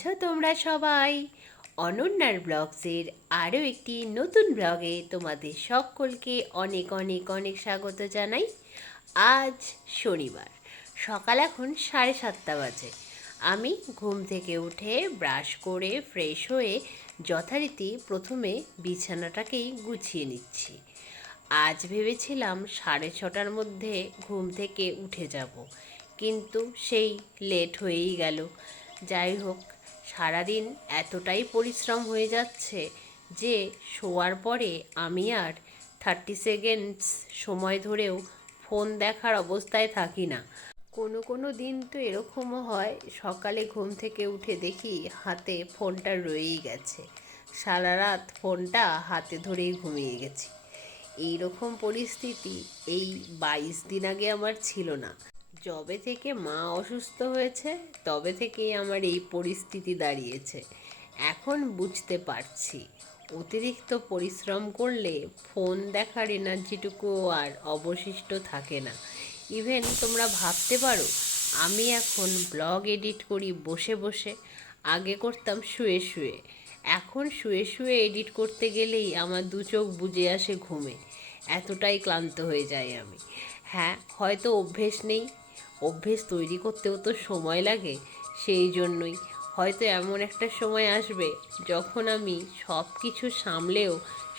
তোমরা সবাই। অনন্যার ব্লগসের আরও একটি নতুন ব্লগে তোমাদের সকলকে অনেক অনেক অনেক স্বাগত জানাই। আজ শনিবার, সকাল এখন সাড়ে সাতটা বাজে। আমি ঘুম থেকে উঠে ব্রাশ করে ফ্রেশ হয়ে যথারীতি প্রথমে বিছানাটাকেই গুছিয়ে নিচ্ছি। আজ ভেবেছিলাম সাড়ে ছটার মধ্যে ঘুম থেকে উঠে যাব, কিন্তু সেই লেট হয়েই গেল। যাই হোক সারাদিন এতটাই পরিশ্রম হয়ে যাচ্ছে যে শোয়ার পরে আমি আর থার্টি সেকেন্ডস সময় ধরেও ফোন দেখার অবস্থায় থাকি না। কোনো কোনো দিন তো এরকমও হয়, সকালে ঘুম থেকে উঠে দেখি হাতে ফোনটা রয়েই গেছে। সারা রাত ফোনটা হাতে ধরেই ঘুমিয়ে গেছি। এই রকম পরিস্থিতি এই বাইশ দিন আগে আমার ছিল না। যবে থেকে মা অসুস্থ হয়েছে, তবে থেকেই আমার এই পরিস্থিতি দাঁড়িয়েছে। এখন বুঝতে পারছি। অতিরিক্ত পরিশ্রম করলে ফোন দেখার এনার্জিটুকু আর অবশিষ্ট থাকে না। ইভেন তোমরা ভাবতে পারো, আমি এখন ব্লগ এডিট করি বসে বসে, আগে করতাম শুয়ে শুয়ে। এখন শুয়ে শুয়ে এডিট করতে গেলেই আমার দু চোখ বুজে আসে ঘুমে। এতটাই ক্লান্ত হয়ে যাই আমি। হ্যাঁ হয়তো অভ্যেস নেই অভ্যেস তৈরি করতেও তো সময় লাগে, সেই জন্যই। হয়তো এমন একটা সময় আসবে যখন আমি সব কিছু সামলেও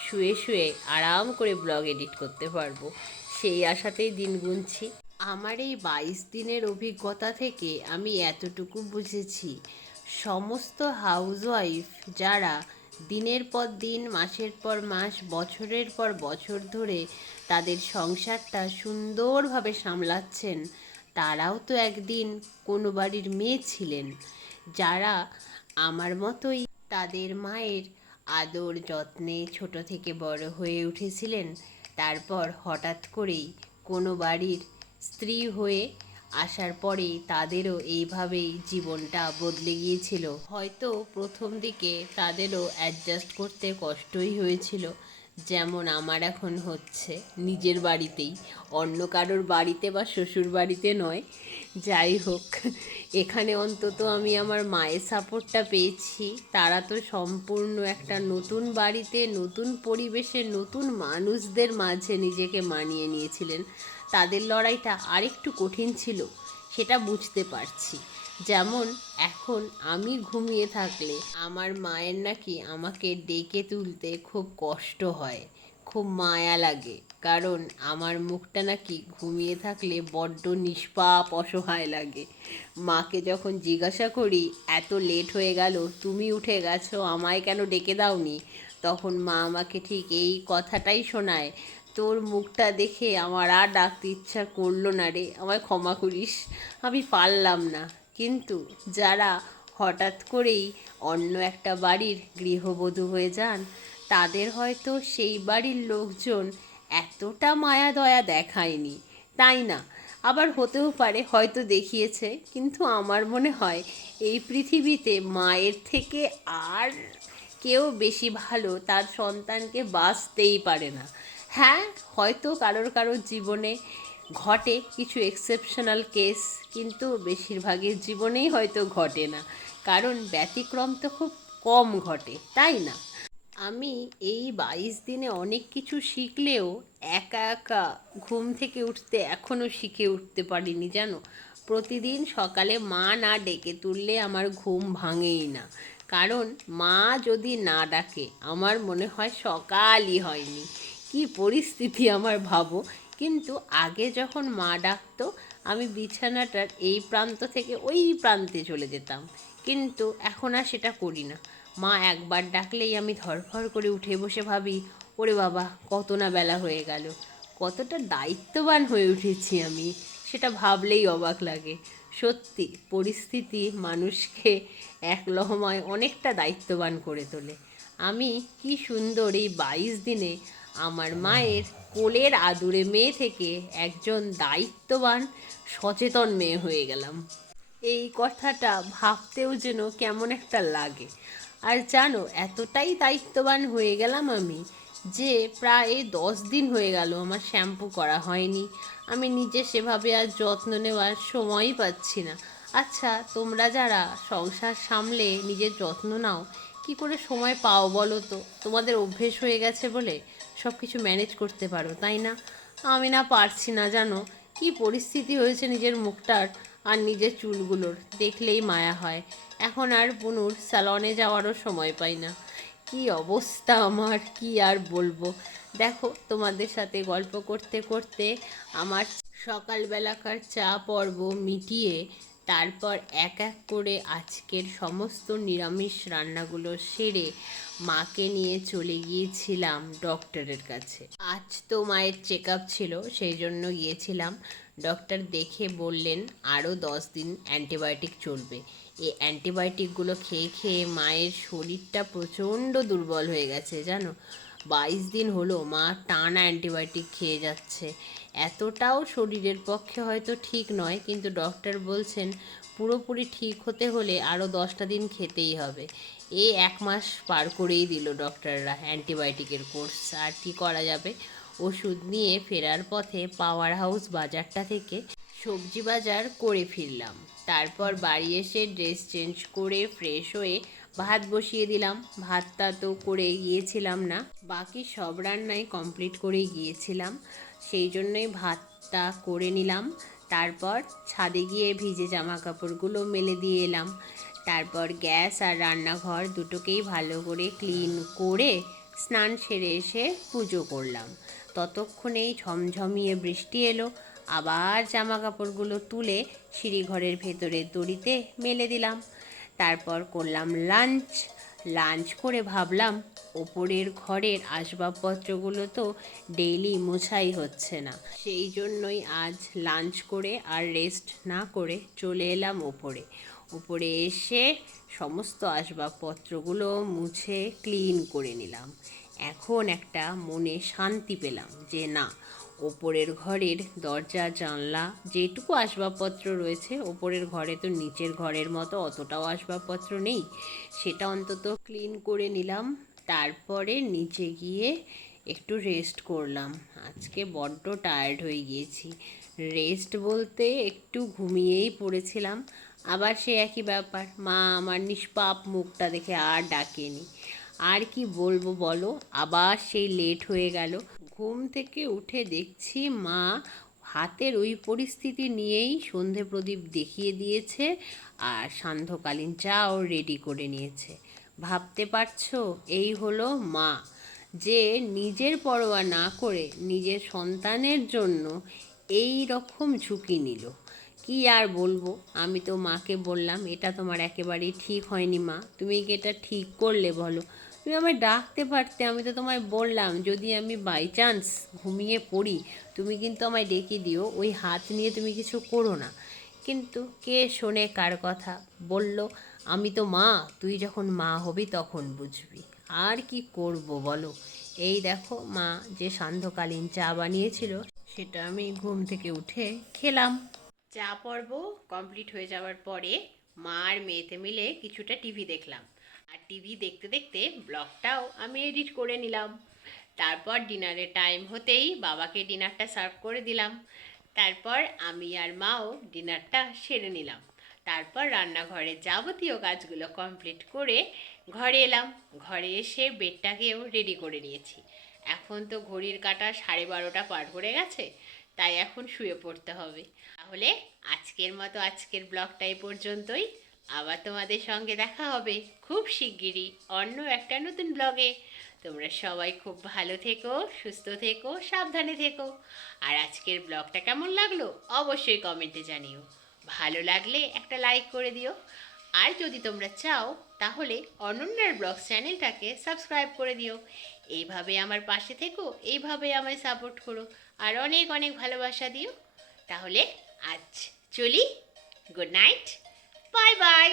শুয়ে শুয়ে আরাম করে ব্লগ এডিট করতে পারব। সেই আশাতেই দিন গুনছি। আমার এই বাইশ দিনের অভিজ্ঞতা থেকে আমি এতটুকু বুঝেছি, সমস্ত হাউসওয়াইফ যারা দিনের পর দিন, মাসের পর মাস, বছরের পর বছর ধরে তাদের সংসারটা সুন্দরভাবে সামলাচ্ছেন তারাও তো একদিন কোনো বাড়ির মেয়ে ছিলেন, যারা আমার মতোই তাদের মায়ের আদর যত্নে ছোট থেকে বড় হয়ে উঠেছিলেন। তারপর হঠাৎ করেই কোনো বাড়ির স্ত্রী হয়ে আসার পরে তাদেরও এইভাবেই জীবনটা বদলে গিয়েছিল। হয়তো প্রথম দিকে তাদেরও অ্যাডজাস্ট করতে কষ্টই হয়েছিল যেমন আমার এখন হচ্ছে নিজের বাড়িতেই, অন্য কারোর বাড়িতে বা শ্বশুর বাড়িতে নয়। যাই হোক, এখানে অন্তত আমি আমার মায়ের সাপোর্টটা পেয়েছি। তারা তো সম্পূর্ণ একটা নতুন বাড়িতে, নতুন পরিবেশে, নতুন মানুষদের মাঝে নিজেকে মানিয়ে নিয়েছিলেন। তাদের লড়াইটা আরেকটু কঠিন ছিল, সেটা বুঝতে পারছি। যেমন, এখন আমি ঘুমিয়ে থাকলে আমার মায়ের নাকি আমাকে ডেকে তুলতে খুব কষ্ট হয়, খুব মায়া লাগে। কারণ আমার মুখটা নাকি ঘুমিয়ে থাকলে বড্ড নিষ্পাপ, অসহায় লাগে। মাকে যখন জিজ্ঞাসা করি, এত লেট হয়ে গেল, তুমি উঠে গেছো, আমায় কেন ডেকে দাওনি? তখন মা আমাকে ঠিক এই কথাটাই শোনায়, তোর মুখটা দেখে আমার আর ডাকতে ইচ্ছা করল না রে, আমায় ক্ষমা করিস, আমি পারলাম না। কিন্তু যারা হঠাৎ করেই অন্য একটা বাড়ির গৃহবধূ হয়ে যান, তাদের হয়তো সেই বাড়ির লোকজন এতটা মায়া দয়া দেখায়নি, তাই না? আবার হতেও পারে, হয়তো দেখিয়েছে, কিন্তু আমার মনে হয় এই পৃথিবীতে মায়ের থেকে আর কেউ বেশি ভালো তার সন্তানকে বাঁচতেই পারে না। হ্যাঁ হয়তো কারোর কারোর জীবনে ঘটে কিছু এক্সেপশনাল কেস কিন্তু বেশিরভাগের জীবনেই হয়তো ঘটে না। কারণ ব্যতিক্রম তো খুব কম ঘটে, তাই না? আমি এই বাইশ দিনে অনেক কিছু শিখলেও একা একা ঘুম থেকে উঠতে এখনও শিখে উঠতে পারিনি, জানো? প্রতিদিন সকালে মা না ডেকে তুললে আমার ঘুম ভাঙেই না। কারণ মা যদি না ডাকে, আমার মনে হয় সকালই হয়নি। কি পরিস্থিতি আমার ভাবো? কিন্তু আগে যখন মা ডাকতো, আমি বিছানাটার এই প্রান্ত থেকে ওই প্রান্তে চলে যেতাম। কিন্তু এখন আর সেটা করি না। মা একবার ডাকলেই আমি ধরফর করে উঠে বসে ভাবি, ওরে বাবা, কত না বেলা হয়ে গেল। কতটা দায়িত্ববান হয়ে উঠেছি আমি। সেটা ভাবলেই অবাক লাগে। সত্যি, পরিস্থিতি মানুষকে এক লহমায় অনেকটা দায়িত্ববান করে তোলে। আমি কি সুন্দর এই বাইশ দিনে আমার মায়ের কোলের আদুরে মেয়ে থেকে একজন দায়িত্ববান, সচেতন মেয়ে হয়ে গেলাম। এই কথাটা ভাবতেও যেন কেমন একটা লাগে। আর জানো, এতটাই দায়িত্ববান হয়ে গেলাম আমি যে প্রায় দশ দিন হয়ে গেল আমার শ্যাম্পু করা হয়নি। আমি নিজে সেভাবে আর যত্ন নেওয়ার সময়ই পাচ্ছি না। আচ্ছা তোমরা যারা সংসার সামলে নিজের যত্ন নাও, কি করে সময় পাও বলো তো? তোমাদের অভ্যেস হয়ে গেছে বলে? সব কিছু ম্যানেজ করতে পারো, তাই না? আমি না পারছি না, জানো? কি পরিস্থিতি হয়েছে নিজের মুখটার আর নিজের চুলগুলোর? দেখলেই মায়া হয়। এখন আর বুনুর স্যালনে যাওয়ারও সময় পাই না। কি অবস্থা আমার, কি আর বলব? দেখো, তোমাদের সাথে গল্প করতে করতে আমার সকালবেলাকার চা পর্ব মিটিয়ে তারপর এক এক করে আজকের সমস্ত নিরামিষ রান্নাগুলো সেরে মাকে নিয়ে চলে গিয়েছিলাম ডক্টরের কাছে। আজ তো মায়ের চেক আপ ছিল, সেই জন্য গিয়েছিলাম। ডক্টর দেখে বললেন, আরও দশ দিন অ্যান্টিবায়োটিক চলবে। এই অ্যান্টিবায়োটিকগুলো খেয়ে খেয়ে মায়ের শরীরটা প্রচণ্ড দুর্বল হয়ে গেছে, জানো? বাইশ দিন হলো মা টানা অ্যান্টিবায়োটিক খেয়ে যাচ্ছে। এতটাও শরীরের পক্ষে হয়তো ঠিক নয়, কিন্তু ডক্টর বলছেন পুরোপুরি ঠিক হতে হলে আরও দশটা দিন খেতেই হবে। এ এক মাস পার করেই দিল ডক্টররা অ্যান্টিবায়োটিকের কোর্স। আর কি করা যাবে? ওষুধ নিয়ে ফেরার পথে পাওয়ার হাউস বাজারটা থেকে সবজি বাজার করে ফিরলাম। তারপর বাড়ি এসে ড্রেস চেঞ্জ করে ফ্রেশ হয়ে ভাত বসিয়ে দিলাম। ভাতটা তো করে গিয়েছিলাম না। বাকি সব রান্নাই কমপ্লিট করে গিয়েছিলাম। সেই জন্যই ভাতটা করে নিলাম। তারপর ছাদে গিয়ে ভিজে জামা কাপড়গুলো মেলে দিয়ে এলাম। তারপর গ্যাস আর রান্নাঘর দুটোকেই ভালো করে ক্লিন করে স্নান সেরে এসে পুজো করলাম। ততক্ষণেই ঝমঝমিয়ে বৃষ্টি এলো। আবার জামা কাপড়গুলো তুলে সিঁড়িঘরের ভেতরের দড়িতে মেলে দিলাম। তারপর করলাম লাঞ্চ লাঞ্চ করে ভাবলাম, ওপরের ঘরের আসবাবপত্রগুলো তো ডেইলি মোছাই হচ্ছে না। সেই জন্যই আজ লাঞ্চ করে আর রেস্ট না করে চলে এলাম ওপরে। উপরে এসে সমস্ত আসবাবপত্রগুলো মুছে ক্লিন করে নিলাম। এখন একটা মনে শান্তি পেলাম যে না ওপরের ঘরের দরজা, জানলা, যেটুকু আসবাবপত্র রয়েছে, ওপরের ঘরে তো নিচের ঘরের মতো অতটাও আসবাবপত্র নেই। সেটা অন্তত ক্লিন করে নিলাম। তারপরে নিচে গিয়ে একটু রেস্ট করলাম। আজকে বড্ড টায়ার্ড হয়ে গিয়েছি। রেস্ট বলতে একটু ঘুমিয়েই পড়েছিলাম। আবার সে একই ব্যাপার। মা আমার নিষ্পাপ মুখটা দেখে আর ডাকেনি। আর কি বলব বলো? আবার সেই লেট হয়ে গেল। ঘুম থেকে উঠে দেখছি মা হাতের ওই পরিস্থিতি নিয়েই সন্ধে প্রদীপ দেখিয়ে দিয়েছে আর সান্ধ্যকালীন চাও রেডি করে নিয়েছে। ভাবতে পারছ? এই হলো মা। যে নিজের পরোয়া না করে নিজের সন্তানের জন্য এই রকম ঝুঁকি নিল। কি আর বলব? আমি তো মাকে বললাম, এটা তোমার একেবারেই ঠিক হয়নি মা। তুমি কি এটা ঠিক করলে বলো? তুমি আমায় ডাকতে পারতে, আমি তো তোমায় বললাম, যদি আমি বাই চান্স ঘুমিয়ে পড়ি, তুমি কিন্তু আমায় ডেকে দিও, ওই হাত নিয়ে তুমি কিছু করো না। কিন্তু কে শোনে কার কথা? বলল, আমি তো মা, তুই যখন মা হবি তখন বুঝবি। আর কি করব বলো? এই দেখো মা যে সান্ধ্যকালীন চা বানিয়েছিল, সেটা আমি ঘুম থেকে উঠে খেলাম। চা পর্ব কমপ্লিট হয়ে যাওয়ার পরে, মা আর মেয়েতে মিলে কিছুটা টিভি দেখলাম। আর টিভি দেখতে দেখতে ব্লগটাও আমি এডিট করে নিলাম। তারপর ডিনারের টাইম হতেই বাবাকে ডিনারটা সার্ভ করে দিলাম। তারপর আমি আর মাও ডিনারটা সেরে নিলাম। তারপর রান্নাঘরের যাবতীয় কাজগুলো কমপ্লিট করে ঘরে এলাম। ঘরে এসে বেডটাকেও রেডি করে নিয়েছি। এখন তো ঘড়ির কাটা সাড়ে বারোটা পার করে গেছে, তাই এখন শুয়ে পড়তে হবে। তাহলে আজকের মতো আজকের ব্লগটা এই পর্যন্তই। আবার তোমাদের সঙ্গে দেখা হবে খুব শিগগিরই অন্য একটা নতুন ব্লগে। তোমরা সবাই খুব ভালো থেকো, সুস্থ থেকো, সাবধানে থেকো। আর আজকের ব্লগটা কেমন লাগল অবশ্যই কমেন্টে জানিও। ভালো লাগলে একটা লাইক করে দিও। আর যদি তোমরা চাও, তাহলে অনন্যার ব্লগ চ্যানেলটাকে সাবস্ক্রাইব করে দিও। এইভাবে আমার পাশে থেকো, এইভাবে আমায় সাপোর্ট করো। আর অনেক অনেক ভালোবাসা দিও। তাহলে আজ চলি গুড নাইট বাই বাই